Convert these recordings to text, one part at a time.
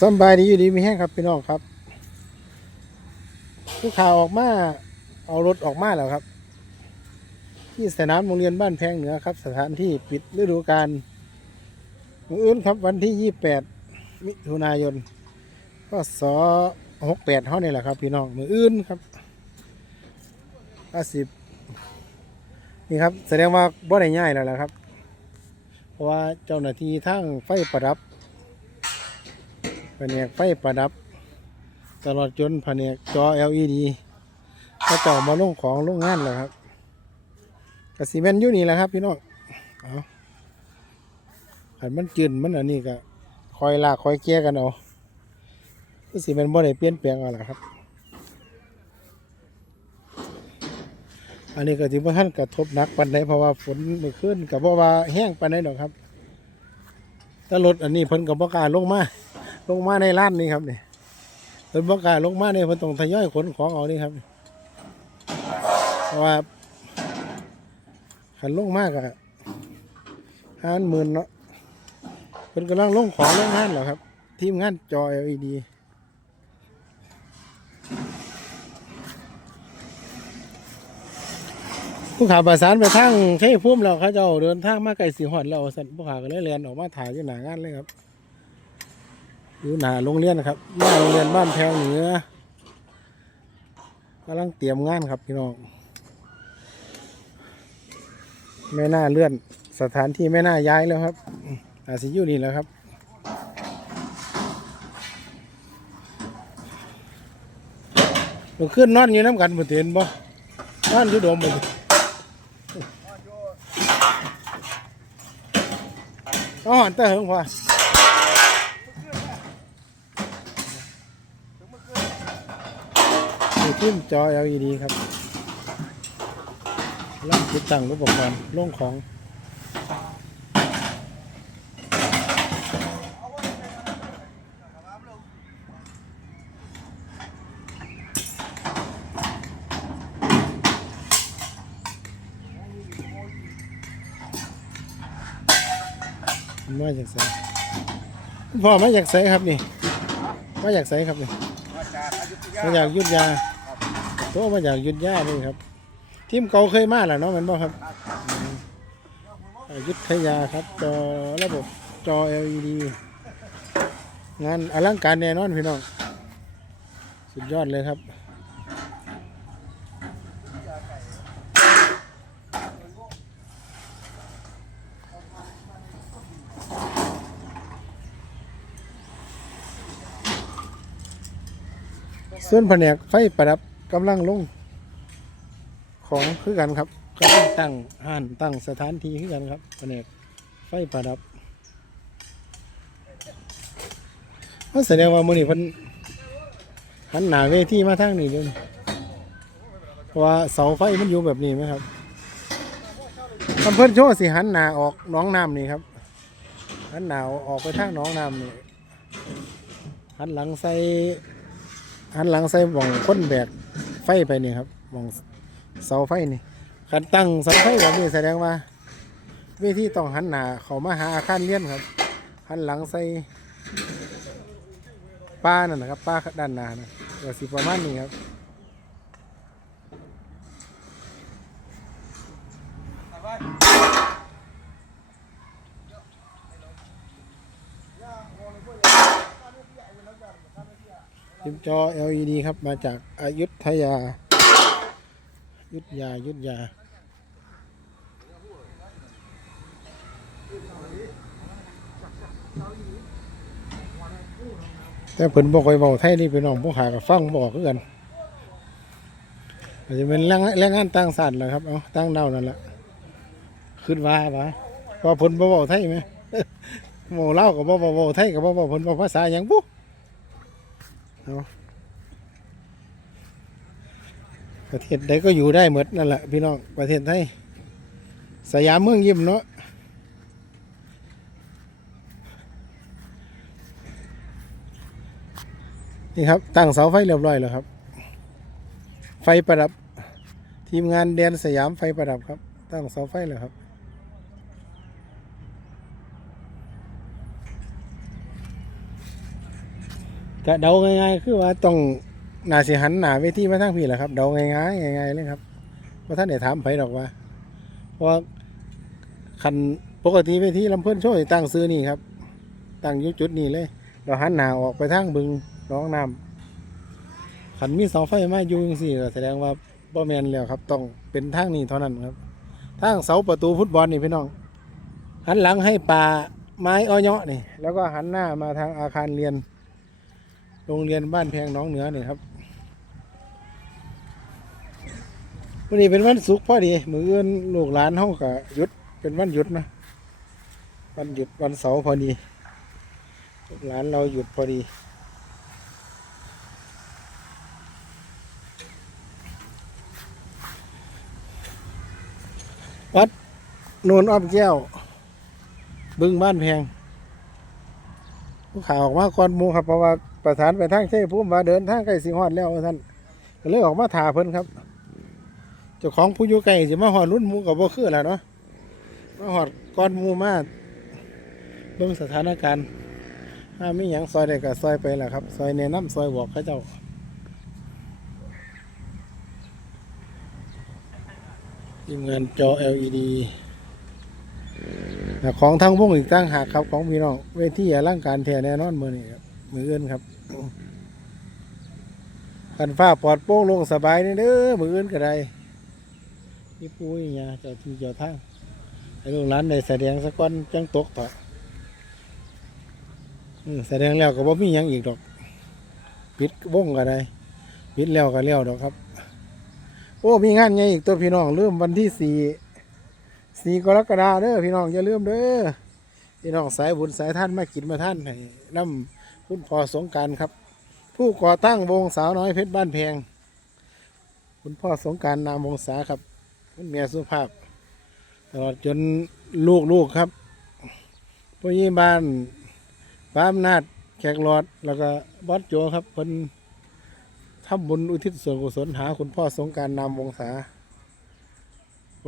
สบายดีอยู่ดีมีแห้งครับพี่น้องครับผู้ข่าวออกมาเอารถออกมาแล้วครับ ที่สนามโรงเรียนบ้านแพงเหนือครับ สถานที่ปิดฤดูกาลมืออื่นครับวันที่ 28 มิถุนายนก็ส68เท่านี่แหละครับ พี่น้องมืออื่นครับ50นี่ครับ แสดงว่าบ่ได้ง่ายแล้วล่ะครับ เพราะว่าเจ้าหน้าที่ทั้งไฟประดับ แผนกไฟประดับ ตลอดจนแผนกจอ LED ก็เจ้ามาลงของโรงงานแล้วครับกสิแมนอยู่นี่แหละครับพี่น้องเอาขันมันจืนมันอันนี้ก็คอยลากคอยเกี้ยกันเอากสิแมนบ่ได้เปลี่ยนแปลงอาล่ะครับ อันนี้ก็ถือว่าท่านกระทบหนักปันใดเพราะว่าฝนเมื่อคืนกับเพราะว่าแห้งปันใดดอกครับถ้ารถอันนี้เพิ่นกับบ่กล้าลงมา ลงมาในร้านนี่ครับนี่เพิ่นบอกกล้าลงมาเนี่ยเพิ่นต้องทยอยขนของเอานี่ครับเพราะว่าขันลงมากอะห้านหมื่นเนาะเพิ่นกำลังลงของลงงานเหรอครับ ทีมงานจอ LED ผู้ขาประสานไปทางเทพพุ่มแล้วเขาเจ้าเดินทางมาไกลสีหอดแล้วสันผู้ขาก็เลยเรียนออกมาถ่ายที่หนางานเลยครับ อยู่หน้าโรงเรียนนะครับหน้าโรงเรียนบ้านแพงเหนือกำลังเตรียมงานครับพี่น้องไม่น่าเลื่อนสถานที่ไม่น่าย้ายแล้วครับ อาจสิอยู่นี่แล้วครับมันขึ้นนอนอยู่น้ำกันบ่เห็นบ่นอนอยู่ดมบ่อ๋อแต่เหิงพอ มีทิมจอ LED ครับแล้วติดตั้งอุปกรณ์ลงของมาจากไสพ่อมาจากไสครับนี่ มาจากไสครับนี่ มาจากยุทธยา โตมาจากยุทธยาเลยครับ ทีมเก่าเคยมาแล้วเนาะมันบ่ครับยุทธยาครับจอระบบจอ LED งานอลังการแน่นอนพี่น้อง สุดยอดเลยครับส่วนแผนกไฟประดับ กำลังลง ของคือกันครับกำลังตั้งห้านตั้งสถานที่คือกันครับแผนกไฟประดับมันแสดงว่ามือนี้เพิ่นหันหนาเวทีมาทางนี้เลยว่าเสาไฟมันอยู่แบบนี้ไหมครับทำเพิ่นโชว์สิหันหนาออกน้องน้ำนี่ครับหันหนาออกไปทางน้องน้ำนี่หันหลังใส่หันหลังใส่หม่องค้นแบก ไฟไปนี่ครับมองเสาไฟนี่การตั้งเสาไฟแบบนี้แสดงว่าเวทีต้องหันหน้าเขามาหาอาคารเลี้ยนครับหันหลังใส่ป้านั่นนะครับป้าด้านหน้านะก็สิประมาณนี้ครับทิม จอ LED ครับ มาจากอายุทยา ยุทธยา ยุทธยา แต่เพิ่นบอกไว้เบาไทยนี่พี่น้องผู้หากับฟังบอกคือกันอาจจะเป็นแรงแรงงานต่างชาติแหละครับ เอาต่างดาวนั่นแหละขึ้นว่าปะว่าเพิ่นบ่เว้าไทยไหมโมเล่ากับบ่บ่เว้าไทยกับบ่บ่เพิ่นบ่ภาษาหยังปุ๊ เอาประเทศใดก็อยู่ได้หมดนั่นแหละพี่น้องประเทศไทยสยามเมืองยิ้มเนาะนี่ครับ ตั้งเสาไฟเรียบร้อยแล้วครับ ไฟประดับทีมงานแดนสยามไฟประดับครับ ตั้งเสาไฟแล้วครับ ก็เดาง่ายๆคือว่าต้องหนาสิหันหนาเวทีมาทางพี่แหละครับเดาง่ายๆง่ายๆเลยครับเพราะท่านได้ถามไผดอกว่าเพราะว่าคันปกติเวทีลำเพิ่อนโชว์ตั้งซื้อนี่ครับ ตั้งยูจุดนี้เลยเราหันหน้าออกไปทางบึงน้องน้ำขันมีเสาไฟมาอยู่จังซี่แสดงว่าบ่แมนแล้วครับ ต้องเป็นทางนี้เท่านั้นครับทางเสาประตูฟุตบอลนี่พี่น้องหันหลังให้ป่าไม้อ้อยเนาะนี่ แล้วก็หันหน้ามาทางอาคารเรียน โรงเรียนบ้านแพงน้องเหนือเนี่ยครับวันนี้เป็นวันศุกร์พอดีมืออื่นลูกหลานเฮาก็หยุดเป็นวันหยุดนะวันหยุดวันเสาร์พอดีลูกหลานเราหยุดพอดี วัดโนนอ้อมแก้ว บึงบ้านแพง ข่าวออกมาก่อนหมูครับเพราะว่าประสานไปทางเช่พุ่มว่าเดินทางใกล้สิงหอดแล้วท่านก็เลยออกมาถาเพิ่นครับเจ้าของผู้อยู่ไกลสิมาหอดรุ่นหมูกับบ่คือแหละเนาะมาหอดก้อนหมูมาเบิ่งสถานการณ์ถ้ามีหยังซอยได้ก็ซอยไปแหละครับ ซอยแนะนำซอยบอกเขาเจ้าทีมงานจอ LED ของทั้งวงอีกตั้งหากครับ ของพี่น้องเวทีอลังการแท้แน่นอนมือนี่ครับมืออื่นครับกันฟ้าปลอดโปร่งลงสบายนี่เด้อมืออื่นก็ได้นี่ปุ้ยเนี่ยเจ้าที่เจ้าทางให้ลูกหลานได้แสดงสักก้อนจังตกต่อแสดงแล้วก็บ่มียังอีกดอก ปิดวงก็ได้ปิดแล้วก็แล้วดอกครับ โอ้มีงานใหญ่อีกตัวพี่น้องเริ่มวันที่สี่ สี่กรกฎาเด้อพี่น้องอย่าลืมเด้อพี่น้องสายบุญสายท่านมากินมาท่านให้น้ำคุณพ่อสงการครับ ผู้ก่อตั้งวงสาวน้อยเพชรบ้านแพง คุณพ่อสงการนามวงศาครับคุณเมียสุภาพ ตลอดจนลูกๆครับผู้ยี่บ้านป้าอำนาจแขกหลอดแล้วก็บอสโจครับเพิ่นทำบุญอุทิศส่วนกุศลหาคุณพ่อสงการนามวงศา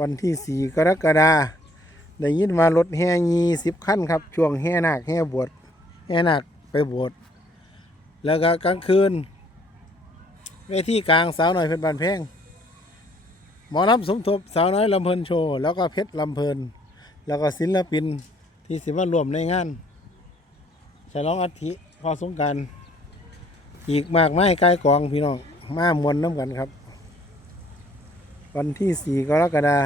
วันที่สี่กรกฎาได้ยินมารถแห่ยีสิบขั้นครับ ช่วงแห่นาคแห่บวชแห่นาคไปบวชแล้วก็กลางคืนเวทีกลางสาวน้อยเพชรบานแพงหมอลำสมทบสาวน้อยลำเพลินโชว์แล้วก็เพชรลำเพลิน แล้วก็ศิลปินที่สิมารวมในงานฉลองอัฐิพอสงการอีกมากไม้ใกล้กองพี่น้องมามวนน้ำกันครับ วันที่สี่กรกฎา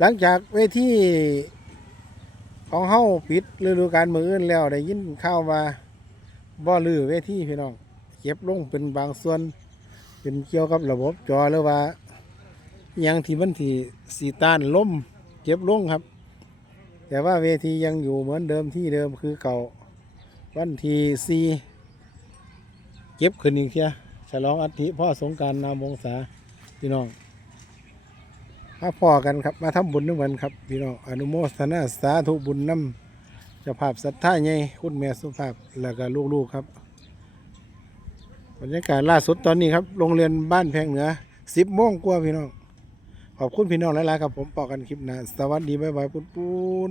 หลังจากเวทีของเฮาปิดฤดูกาลมืออื่นแล้วได้ยินข่าวว่าบ่ลือเวทีพี่น้องเก็บลงเป็นบางส่วนเป็นเกี่ยวกับระบบจอหรือว่ายังที่มันที่สีต้านล้มเก็บลงครับ แต่ว่าเวทียังอยู่เหมือนเดิมที่เดิมคือเก่าวันที่สี่เก็บขึ้นอีกเทียฉลองอัฐิพ่อสงการนามวงศาพี่น้อง มาพ่อกันครับ มาทำบุญด้วยกันครับพี่น้องอนุโมทนาสาธุบุญน้ำเจ้าภาพศรัทธาใหญ่คุณแม่สุภาพแล้วก็ลูกๆครับบรรยากาศล่าสุดตอนนี้ครับโรงเรียนบ้านแพงเหนือสิบโมงกว่าพี่น้อง ขอบคุณพี่น้องหลายๆครับผมปอกันคลิปหน้าสวัสดีบ๊ายบายปุ้นปุ้น